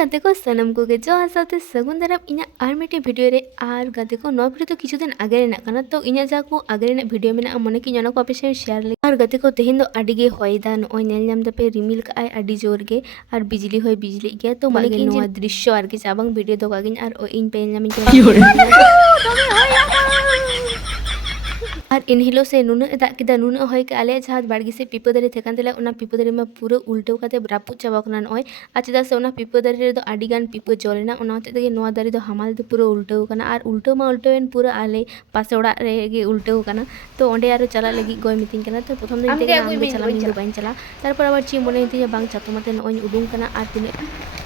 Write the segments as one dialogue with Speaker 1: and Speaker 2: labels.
Speaker 1: গাতেকো সানাম গোগে জো আসাতে সগুন দারাম ইনা আর মিটি ভিডিও রে আর গাতেকো নয় ভিডিও তো কিছুদিন আগে রে না কেন তো ইনা যা কো আগে না ভিডিও মেনা মনে কি জনক অফিসে শেয়ার লি আর গাতেকো তেহিন দো আডি গে হয় দান ওই নেল নাম দপে রিমিল কাই আডি জোর গে আর বিজলি হয় বিজলি গে তো মানে কি নয় দৃশ্য আর কি চাবং ভিডিও দো গাগিন আর ওই ইন পেন নাম কি হয় ᱟᱨ ᱤᱱ ᱦᱤᱞᱳᱜ ᱥᱮ ᱱᱩᱱᱟᱹᱜ ᱮ ᱫᱟᱜ ᱠᱮᱫᱟ ᱱᱩᱱᱟᱹᱜ ᱦᱚᱭ ᱠᱮᱫᱟ ᱟᱞᱮᱭᱟᱜ ᱡᱟᱦᱟᱸ ᱵᱟᱲᱜᱮ ᱥᱮᱫ ᱯᱤᱯᱟᱹ ᱫᱟᱨᱮ ᱛᱟᱦᱮᱸ ᱠᱟᱱ ᱛᱟᱞᱮᱭᱟ ᱚᱱᱟ ᱯᱤᱯᱟᱹ ᱫᱟᱨᱮ ᱢᱟ ᱯᱩᱨᱟᱹ ᱩᱞᱴᱟᱹᱣ ᱠᱟᱛᱮ ᱨᱟᱹᱯᱩᱫ ᱪᱟᱵᱟ ᱠᱟᱱᱟ ᱱᱚᱜᱼᱚᱭ ᱟᱨ ᱪᱮᱫᱟᱜ ᱥᱮ ᱚᱱᱟ ᱯᱤᱯᱟᱹ ᱫᱟᱨᱮ ᱨᱮᱫᱚ ᱟᱹᱰᱤ ᱜᱟᱱ ᱯᱤᱯᱟᱹ ᱡᱚ ᱞᱮᱱᱟ ᱚᱱᱟᱛᱮ ᱚᱱᱟ ᱛᱮᱜᱮ ᱨᱟᱹᱯᱩᱫ ᱪᱟᱵᱟ ᱠᱟᱱᱟ ᱟᱨ ᱱᱚᱣᱟ ᱫᱟᱨᱮ ᱫᱚ ᱦᱟᱢᱟᱞ ᱜᱮᱭᱟ ᱯᱩᱨᱟᱹ ᱟᱨ ᱱᱚᱣᱟ ᱫᱟᱨᱮ ᱫᱚ ᱵᱟᱝ ᱡᱚᱜ ᱠᱟᱱᱟ ᱟᱨ ᱱᱚᱣᱟ ᱫᱟᱨᱮ ᱫᱚ ᱵᱟᱝ ᱡᱚ ᱞᱮᱱᱟ ᱚᱱᱟᱛᱮ ᱱᱚᱣᱟ ᱫᱟᱨᱮ ᱫᱚ ᱨᱟᱹᱯᱩᱫ ᱪᱟᱵᱟ ᱠᱟᱱᱟ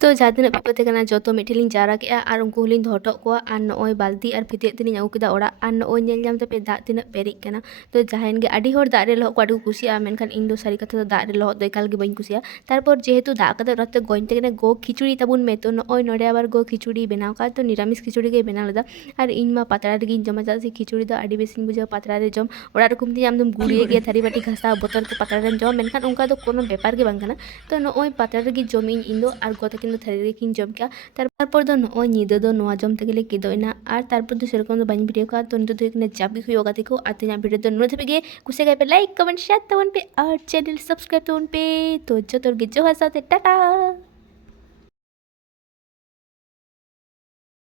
Speaker 1: तो जहाँ पेपे जो मिट्टी जारगे और उनको धटक को नई बाल्दी और फिदे तीन अगुदा नलते दा तीन पेरे तो जहाँगे पे दा रहा तो इन सारी कथा दा रहा तो एकाल बुसा तपर जेहतु दाते गजते गो खिचुड़ी तब मेतो तो नोए नो आर गो खिचुड़ी बनाव का तो निमिष खिचुड़ी के बनाव लेता और इनमा पतरा रही जमा चाहता से खिचुड़ी तो अभी बेसि बुझे पतरा जम रुकम तीन गुड़े गए थारी बाटी घासा बोतल पतरा जम मेखान उनका तो बेपारे तो नई पतरा जमी इन गोते ᱠᱤᱱ ᱡᱚᱢ ᱠᱮᱜᱼᱟ ᱛᱟᱨᱯᱚᱨ ᱫᱚ ᱱᱚᱜᱼᱚᱭ ᱧᱤᱫᱟᱹ ᱫᱚ ᱱᱚᱣᱟ ᱡᱚᱢ ᱛᱮᱜᱮ ᱞᱮ ᱠᱮᱫᱚ ᱮᱱᱟ ᱟᱨ ᱛᱟᱨᱯᱚᱨ ᱫᱚ ᱥᱮᱨᱚᱠᱚᱢ ᱫᱚ ᱵᱟᱹᱧ ᱵᱷᱤᱰᱭᱳ ᱠᱟᱜᱼᱟ ᱛᱚ ᱱᱤᱛᱚᱜ ᱫᱚ ᱦᱩᱭᱩᱜ ᱠᱟᱱᱟ ᱪᱟᱵᱤ ᱦᱩᱭᱩᱜ ᱠᱟᱛᱮ ᱠᱚ ᱟᱨ ᱛᱮᱦᱮᱧᱟᱜ ᱵᱷᱤᱰᱭᱳ ᱫᱚ ᱱᱤᱱᱟᱹᱜ ᱫᱷᱟᱹᱵᱤᱡ ᱜᱮ ᱠᱩᱥᱤᱭᱟᱜ ᱠᱷᱟᱡ ᱯᱮ ᱞᱟᱭᱤᱠ ᱠᱚᱢᱮᱱᱴ ᱥᱮᱭᱟᱨ ᱥᱟᱵᱥᱠᱨᱟᱭᱤᱵᱽ ᱟᱨ ᱡᱩᱫᱤ ᱵᱟᱯᱮ ᱠᱩᱥᱤᱭᱟᱜ ᱠᱷᱟᱡ ᱛᱟᱦᱚᱞᱮ ᱫᱚ ᱤᱧᱟᱹᱜ ᱪᱮᱱᱮᱞ ᱫᱚ ᱥᱟᱵᱥᱠᱨᱟᱭᱤᱵᱽ ᱯᱮ ᱟᱨ ᱤᱧᱟᱹᱜ ᱪᱮᱱᱮᱞ ᱫᱚ ᱥᱟᱵᱥᱠᱨᱟᱭᱤᱵᱽ ᱯᱮ ᱟᱨ ᱤᱧᱟᱹᱜ ᱪᱮᱱᱮᱞ ᱫᱚ ᱥᱟᱵᱥᱠᱨᱟᱭᱤᱵᱽ ᱯᱮ ᱟᱨ ᱤᱧᱟᱹᱜ ᱪᱮᱱᱮᱞ ᱫᱚ ᱥᱟᱵᱥᱠᱨᱟᱭᱤᱵᱽ ᱯᱮ ᱛᱚ ᱡᱚᱛᱚ ᱦᱚᱲᱜᱮ ᱡᱚᱛᱚ ᱦᱚᱲ ᱥᱟᱵᱥᱠᱨᱟᱭᱤᱵᱽ ᱯᱮ ᱟᱨ ᱤᱧᱟᱹᱜ ᱪᱮᱱᱮᱞ ᱫᱚ ᱥᱟᱵᱥᱠᱨᱟᱭᱤᱵᱽ ᱯᱮ